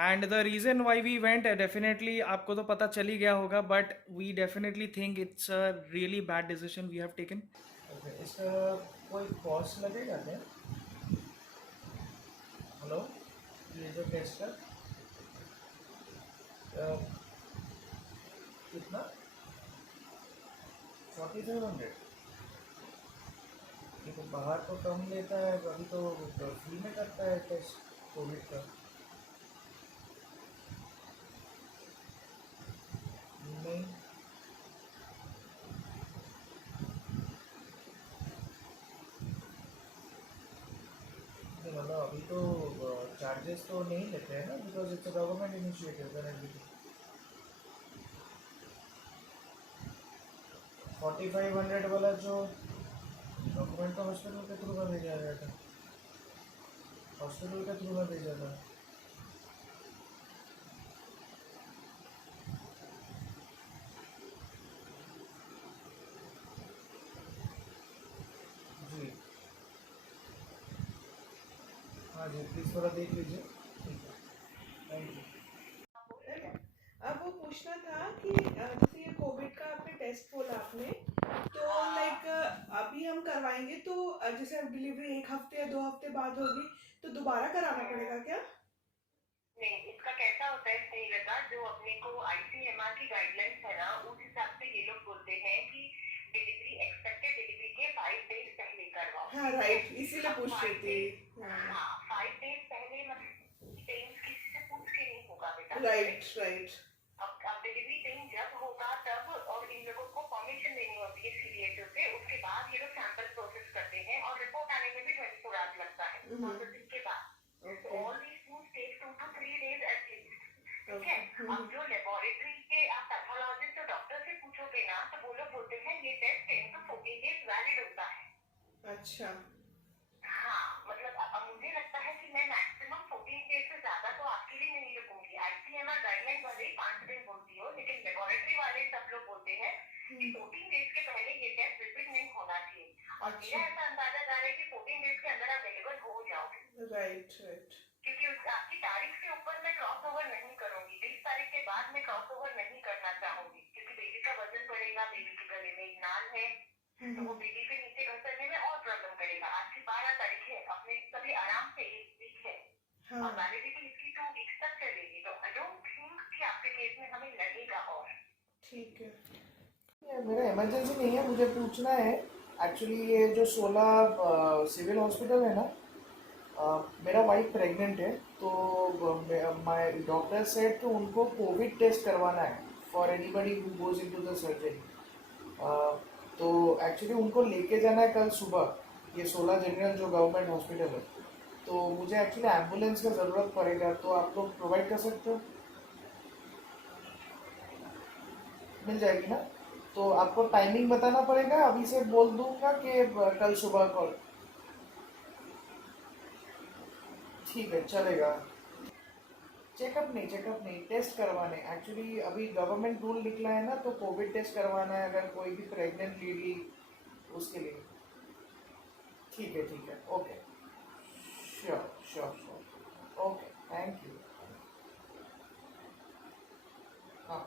And the reason why we went definitely आपको तो पता चल ही गया होगा, but we definitely think it's a really bad decision we have taken. Okay, इसका कोई कॉस्ट लगेगा क्या? हेलो, ये जो टेस्ट है कितना? 4700? ये तो बाहर तो कम लेता है, अभी तो फ्री में करता है टेस्ट कोविड का। नहीं, नहीं मतलब अभी तो चार्जेस तो नहीं लेते हैं ना, because it's a government initiative currently. 4500 वाला जो डॉक्यूमेंट तो हॉस्पिटल के थ्रू में भेजा गया था, हॉस्पिटल के थ्रू में भेजा था। जी हाँ जी, प्लीज़ थोड़ा देख लीजिए। ठीक है, थैंक यू। अब वो पूछना था कि जैसे ये कोविड का आपने टेस्ट बोला आपने, तो लाइक अभी हम करवाएंगे तो जैसे अब डिलीवरी 1 हफ्ते या 2 हफ्ते बाद होगी, तो दोबारा कराना पड़ेगा क्या? नहीं, इसका कैसा होता है स्नेहिलता, जो अपने को आईसीएमआर की गाइडलाइंस है ना, उस हिसाब से ये लोग बोलते हैं कि डिलीवरी एक्सपेक्टेड डिलीवरी के 5 डेज पहले करवाओ। हाँ राइट, इसीलिए पूछ रही थी। हाँ, 5 डेज पहले मतलब पेन किसी से पूछ के नहीं होगा बेटा। Right right. अब डिलीवरी पेन जब होगा तब, और इन लोगों को परमिशन देनी होती है सीडीएचओ से, उसके बाद ये लोग सैंपल प्रोसेस करते हैं और रिपोर्ट आने में भी 24 आवर्स लगता है प्रोसेसिंग के बाद। Okay all these things take 2 to 3 days at least. ठीक है, ओके। अब जो लेबोरेटरी के आप पैथोलॉजिस्ट और डॉक्टर से पूछोगे ना, तो वो लोग बोलते हैं ये टेस्ट 10 to 14 days वैलिड होता है। अच्छा। हाँ, मतलब अब मुझे लगता है कि मैं मैक्सिमम 14 डेज से ज्यादा तो आपके लिए नहीं रुकूंगी। आईसीएमआर गाइडलाइन वाले 5 दिन बोलती हो, लेकिन लेबोरेटरी वाले सब लोग बोलते हैं कि 14 डेज के पहले ये टेस्ट रिपीट नहीं होना चाहिए। और मेरा ऐसा अंदाजा जा रहा है कि 14 डेज के अंदर अवेलेबल हो जाओगे। Right right. क्योंकि आपकी तारीख से ऊपर मैं क्रॉस ओवर नहीं करूंगी, 20 तारीख के बाद मैं क्रॉस ओवर नहीं करना चाहूंगी, क्योंकि बेबी का वजन बढ़ेगा, बेबी के गले में एक नाल है, तो वो बेबी के नीचे घसरने में और प्रॉब्लम करेगा। आज की 12 तारीख है, अपने कभी आराम से 1 वीक है, हाँ और वैलिडिटी इसकी 2 वीक्स तक चलेगी, तो आई डोंट थिंक कि आपके केस में हमें लगेगा। और ठीक है। ये मेरा इमरजेंसी नहीं है, मुझे पूछना है एक्चुअली। ये जो 16 सिविल हॉस्पिटल है ना, मेरा वाइफ प्रेग्नेंट है, तो माय डॉक्टर सेड कि उनको कोविड टेस्ट करवाना है for anybody who goes into the surgery. तो एक्चुअली उनको लेके जाना है कल सुबह, ये 16 जनरल जो गवर्नमेंट हॉस्पिटल है। तो मुझे एक्चुअली एम्बुलेंस का ज़रूरत पड़ेगा, तो आप लोग प्रोवाइड कर सकते हो? मिल जाएगी ना? तो आपको टाइमिंग बताना पड़ेगा, अभी से बोल दूंगा कि कल सुबह कॉल। ठीक है, चलेगा। चेकअप नहीं, टेस्ट करवाने। एक्चुअली अभी गवर्नमेंट रूल निकला है ना, तो कोविड टेस्ट करवाना है अगर कोई भी प्रेग्नेंट लेडी, उसके लिए। ठीक है, okay. Sure sure sure, okay, thank you. हाँ,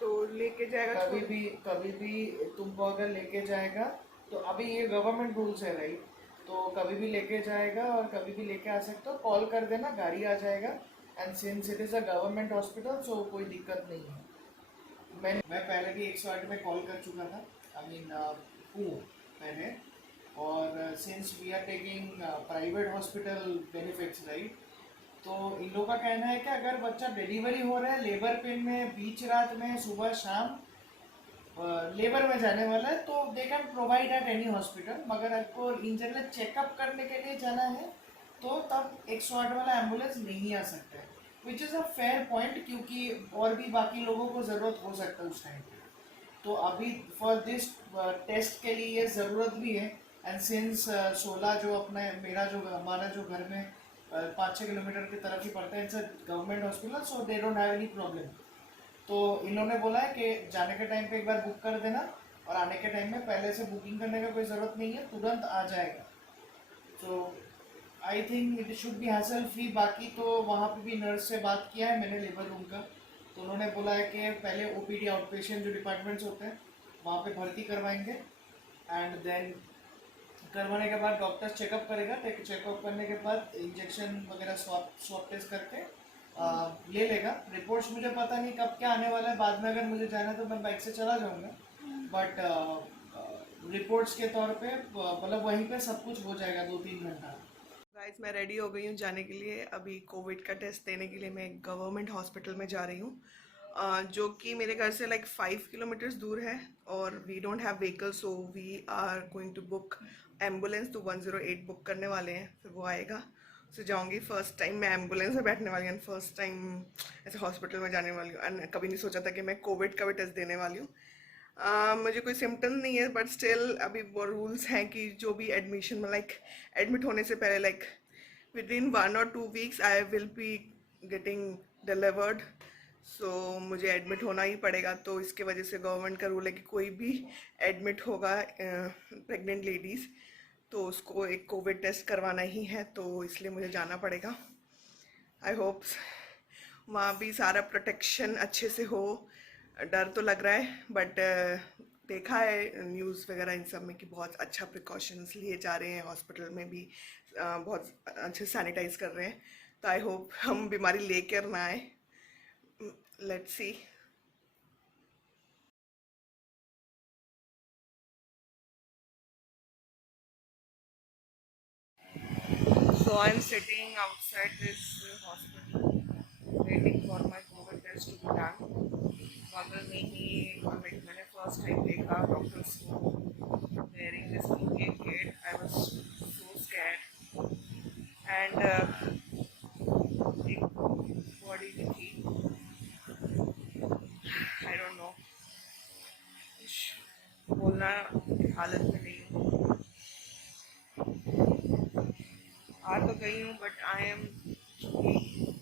तो लेके जाएगा कभी भी तुमको अगर लेके जाएगा, तो अभी ये गवर्नमेंट रूल्स है राइट, तो कभी भी लेके जाएगा और कभी भी लेके आ सकते हो, कॉल कर देना, गाड़ी आ जाएगा। And since it is a government hospital, so कोई दिक्कत नहीं है। मैं पहले भी 108 में कॉल कर चुका था, आई मीन हूँ पहले। और since we are taking private hospital benefits right, तो इन लोगों का कहना है कि अगर बच्चा डिलीवरी हो रहा है लेबर पेन में, बीच रात में, सुबह शाम लेबर में जाने वाला है, तो they can provide at any hospital. मगर आपको इन जनरल चेकअप करने के लिए जाना है, तो तब 108 वाला एम्बुलेंस नहीं आ सकता है, which is a fair point, क्योंकि और भी बाकी लोगों को ज़रूरत हो सकता है उस टाइम पे। तो अभी फॉर दिस टेस्ट के लिए ये ज़रूरत भी है। एंड सिंस 16 जो अपना मेरा जो हमारा जो घर में 5-6 किलोमीटर की तरफ ही पड़ता है, it's a government hospital, so they don't have any problem. तो इन्होंने बोला है कि जाने के टाइम पे एक बार बुक कर देना, और आने के टाइम में पहले से बुकिंग करने का कोई ज़रूरत नहीं है, तुरंत आ जाएगा। तो I think it should be hassle free. बाकी तो वहाँ पे भी नर्स से बात किया है मैंने लेबर रूम का, तो उन्होंने बोला है कि पहले ओपीडी आउट पेशेंट जो डिपार्टमेंट्स होते हैं वहाँ पे भर्ती करवाएंगे, एंड देन करवाने के बाद डॉक्टर चेकअप करेगा। चेकअप करने के बाद इंजेक्शन वगैरह स्वैब टेस्ट करके ले लेगा। रिपोर्ट्स मुझे पता नहीं कब क्या आने वाला है, बाद में अगर मुझे जाना है तो मैं बाइक से चला जाऊँगा, बट रिपोर्ट्स के तौर पे मतलब वहीं पे सब कुछ हो जाएगा 2-3 घंटा। गाइस मैं रेडी हो गई हूँ जाने के लिए। अभी कोविड का टेस्ट देने के लिए मैं एक गवर्नमेंट हॉस्पिटल में जा रही हूँ, जो कि मेरे घर से लाइक 5 किलोमीटर्स दूर है, और we don't have vehicle, so we are going to book ambulance. तो 108 बुक करने वाले हैं, फिर वो आएगा, उससे जाऊँगी। फर्स्ट टाइम मैं एम्बुलेंस में बैठने वाली हूँ, फर्स्ट टाइम ऐसे हॉस्पिटल में जाने वाली हूँ, एंड कभी नहीं सोचा था कि मैं कोविड का भी टेस्ट देने वाली हूँ। मुझे कोई सिम्टम नहीं है, बट स्टिल अभी वो रूल्स हैं कि जो भी एडमिशन में लाइक एडमिट होने से पहले like with in 1 or 2 weeks I will be getting delivered, so मुझे एडमिट होना ही पड़ेगा। तो इसके वजह से गवर्नमेंट का रूल है कि कोई भी एडमिट होगा प्रेग्नेंट लेडीज़ तो उसको एक कोविड टेस्ट करवाना ही है, तो इसलिए मुझे जाना पड़ेगा। आई होप वहाँ भी सारा प्रोटेक्शन अच्छे से हो। डर तो लग रहा है, बट देखा है न्यूज़ वगैरह इन सब में कि बहुत अच्छा प्रिकॉशंस लिए जा रहे हैं, हॉस्पिटल में भी बहुत अच्छे सैनिटाइज कर रहे हैं। तो आई होप हम बीमारी लेकर ना आए। Let's see. So I'm sitting outside this hospital waiting for my COVID test to be done. बगल में ही मैंने फर्स्ट टाइम देखा डॉक्टर्स को wearing this PPE kit. I was so scared. And एक बॉडी भी थी, I don't know, बोलना हालत में नहीं हूँ। आ तो गई हूँ, but I am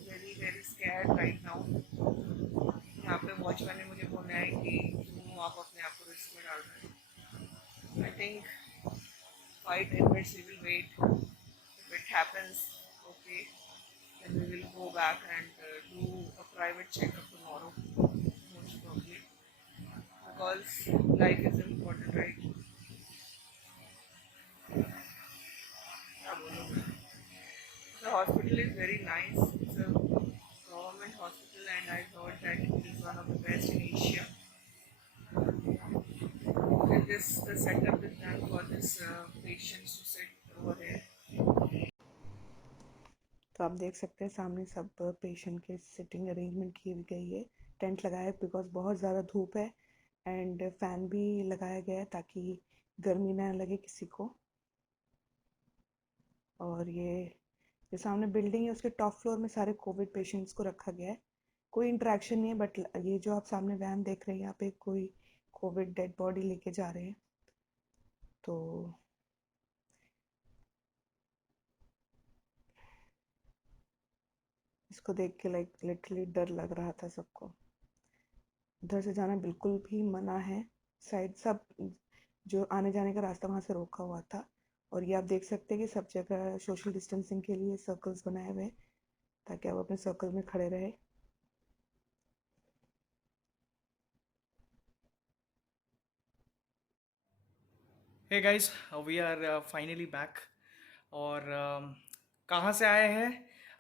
very very scared right now. यहाँ पे वॉचमैन ने मुझे बोला है कि तुम आप अपने आप को रिस्क में डाल रहे हो। I think 5-10 minutes we will wait. If it happens, okay, then we will go back and do a private checkup tomorrow, most probably, because life is important, right? क्या बोलूँ? The hospital is very nice. It's a government hospital, and I heard that it is one of the best in Asia. And the setup is done for this patients to sit over there. तो आप देख सकते हैं सामने सब patient के sitting arrangement की गई है। टेंट लगाया है बिकॉज बहुत ज़्यादा धूप है, एंड फैन भी लगाया गया है ताकि गर्मी ना लगे किसी को। और ये सामने बिल्डिंग है, उसके टॉप फ्लोर में सारे कोविड पेशेंट्स को रखा गया है। कोई इंटरेक्शन नहीं है, बट ये जो आप सामने वैन देख रहे हैं, यहाँ पे कोई कोविड डेड बॉडी लेके जा रहे हैं। तो इसको देख के लाइक लिटरली डर लग रहा था सबको। उधर से जाना बिल्कुल भी मना है, साइड सब जो आने जाने का रास्ता वहाँ से रोका हुआ था। और ये आप देख सकते हैं कि सब जगह सोशल डिस्टेंसिंग के लिए सर्कल्स बनाए हुए हैं ताकि आप अपने सर्कल में खड़े रहे। Hey guys, we are finally back. और कहाँ से आए हैं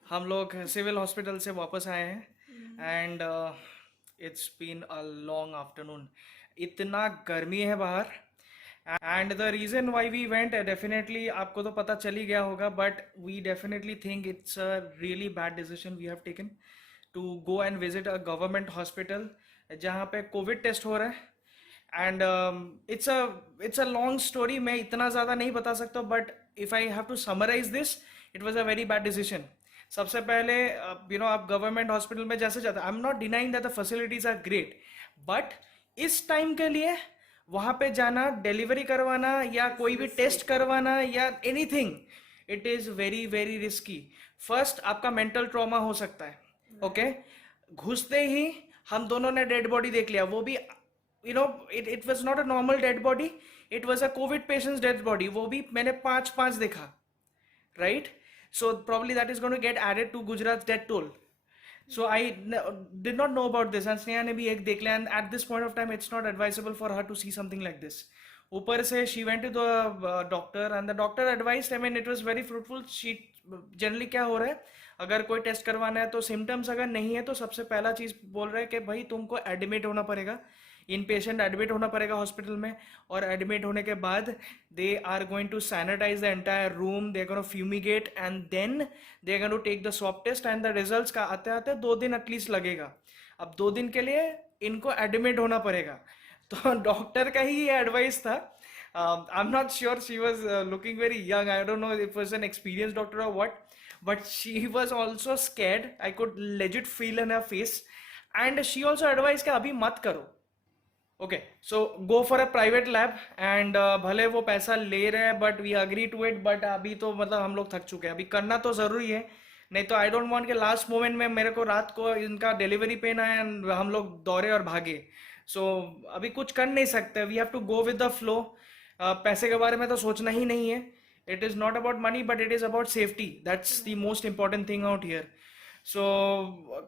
हम लोग? सिविल हॉस्पिटल से वापस आए हैं, and it's been a long afternoon. इतना गर्मी है बाहर, and the reason why we went, definitely आपको तो पता चल ही गया होगा, but we definitely think it's a really bad decision we have taken to go and visit a government hospital जहाँ पे कोविड टेस्ट हो रहा है। And it's a long story, मैं इतना ज़्यादा नहीं बता सकता, but if I have to summarise this, it was a very bad decision. सबसे पहले आप गवर्नमेंट हॉस्पिटल में जैसे जाते, I am not denying that the facilities are great, but इस टाइम के लिए वहाँ पे जाना, डिलीवरी करवाना या कोई भी टेस्ट करवाना या anything, it is very very risky. First आपका मेंटल ट्रॉमा हो सकता है, ओके? घुसते ही हम दोनों ने डेड बॉडी देख लिया, वो भी it was not a normal dead body, it was a COVID patient's dead body, वो भी मैंने 5 देखा, right? So probably that is going to get added to Gujarat's death toll. So did not know about this, and Sneha ने भी एक देख लिया, and at this point of time it's not advisable for her to see something like this. ऊपर से she went to the doctor and the doctor advised, I mean it was very fruitful. She generally क्या हो रहा है, अगर कोई test करवाना है तो सिम्टम्स अगर नहीं है तो सबसे पहला चीज बोल रहा है कि भाई तुमको एडमिट होना पड़ेगा, इन पेशेंट एडमिट होना पड़ेगा हॉस्पिटल में, और एडमिट होने के बाद they are going to sanitize the entire room, they are going to fumigate and then they are going to take the swab test and the results का आते आते 2 दिन एटलीस्ट लगेगा. अब 2 दिन के लिए इनको एडमिट होना पड़ेगा. तो डॉक्टर का ही ये एडवाइस था. आई am not sure, she was looking very young, I don't know if was an experience doctor और what, but she was also scared. I could legit feel in her face, and she also advised कि अभी मत करो. Okay, so go for a private lab and भले वो पैसा ले रहे हैं but we agree to it, but अभी तो मतलब हम लोग थक चुके हैं, अभी करना तो जरूरी है. नहीं तो आई डोंट वांट कि लास्ट मोमेंट में मेरे को रात को इनका डिलीवरी पेन आया एंड हम लोग दौड़े और भागे. सो अभी कुछ कर नहीं सकते, we have to go with the flow. पैसे के बारे में तो सोचना ही नहीं है. It is not about money, but it is about safety. That's the most important thing out here. So,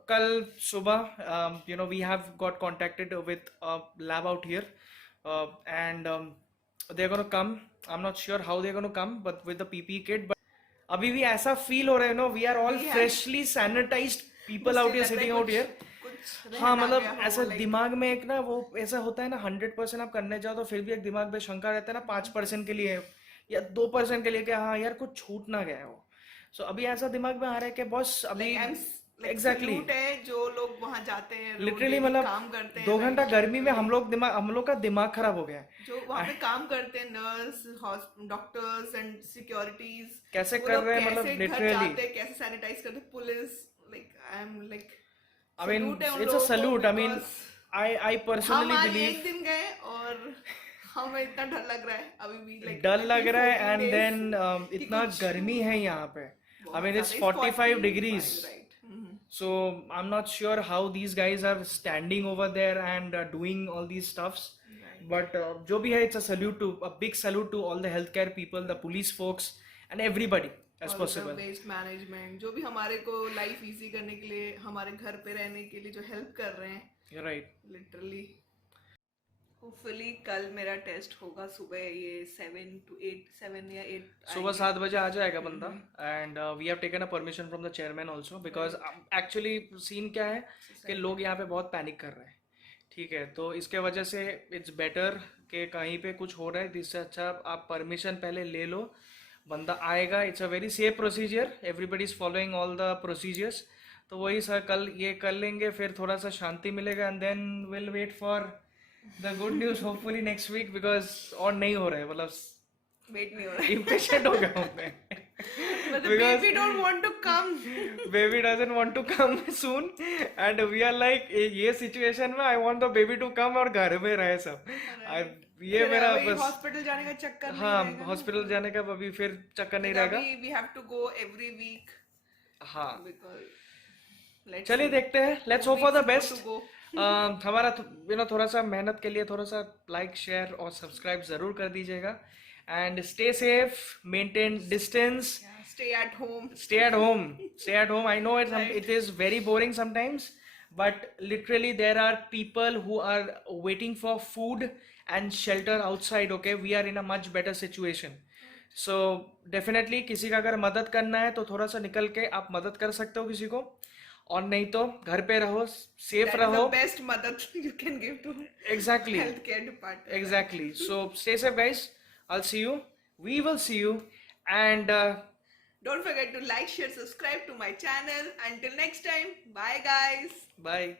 kal subah, we have got contacted with a lab out here, and they're going to come. I'm not sure how they're going to come, but with the PPE kit. But अभी भी ऐसा feel हो रहा है, we are all freshly sanitized people out here sitting out here. हाँ, मतलब ऐसा दिमाग में एक ना वो ऐसा होता है ना, 100% आप करने जाओ तो फिर भी एक दिमाग में शंका रहता है ना 5% के लिए या 2% के लिए कि हाँ यार कुछ छूट ना गया हो. सो अभी ऐसा दिमाग में आ रहा है कि बॉस अभी एग्जैक्टली जो लोग वहां जाते हैं लिटरली मतलब काम करते हैं 2 घंटा गर्मी में हम लोग का दिमाग खराब हो गया है. जो वहाँ पे काम करते हैं, नर्स, डॉक्टर्स एंड सिक्योरिटीज कैसे कर रहे हैं, मतलब लिटरली कैसे सैनिटाइज करते, police, like I am like I mean it's a salute. I mean I personally believe एक दिन गए और हमें इतना डर लग रहा है अभी भी, like डर लग रहा है एंड देन इतना गर्मी है यहाँ पे. I mean it's 45 degrees. So I'm not sure how these guys are standing over there and doing all these stuffs. But जो भी है, it's a big salute to all the healthcare people, the police folks and everybody as possible. Waste management जो भी हमारे को life easy करने के लिए, हमारे घर पे रहने के लिए जो हेल्प कर रहे हैं. Right, literally. होपफुली कल मेरा टेस्ट होगा सुबह, ये 7 या 8 सुबह 7 बजे आ जाएगा बंदा. And we have taken a permission from the chairman also, because actually scene क्या है कि लोग यहाँ पे बहुत पैनिक कर रहे हैं. ठीक है, तो इसके वजह से इट्स बेटर कि कहीं पे कुछ हो रहा है, जिससे अच्छा आप परमिशन पहले ले लो, बंदा आएगा. It's a very safe procedure, everybody is following all the procedures. तो वही सर कल ये कर लेंगे, फिर थोड़ा सा शांति मिलेगा and then will wait for the good news hopefully next week. Because और नहीं हो रहा है, मतलब वेट नहीं हो रहा, इम्पेशेंट हो गया हूँ मैं. because baby don't want to come. Baby doesn't want to come soon and we are like ये situation में I want the baby to come और घर में रहे सब. ये मेरा बस हॉस्पिटल जाने का चक्कर नहीं हाँ, रहेगा. हॉस्पिटल जाने का अभी फिर चक्कर नहीं रहेगा. we have to go every week. हाँ, because चलिए देखते हैं. Let's hope for the best. हमारा थोड़ा सा मेहनत के लिए थोड़ा सा लाइक, शेयर और सब्सक्राइब जरूर कर दीजिएगा. And stay safe, maintain distance, stay at home. Stay at home. I know it is very boring sometimes, but literally there are people who are waiting for food and shelter outside. Okay, we are in a much better situation. So definitely किसी का अगर मदद करना है तो थोड़ा सा निकल के आप मदद कर सकते हो किसी को, और नहीं तो घर पे रहो, सेफ रहो. That is the best मदद you can give to exactly healthcare department. Exactly. So stay safe guys. I'll see you. We will see you. And don't forget to like, share, subscribe to my channel. Until next time, bye guys. bye.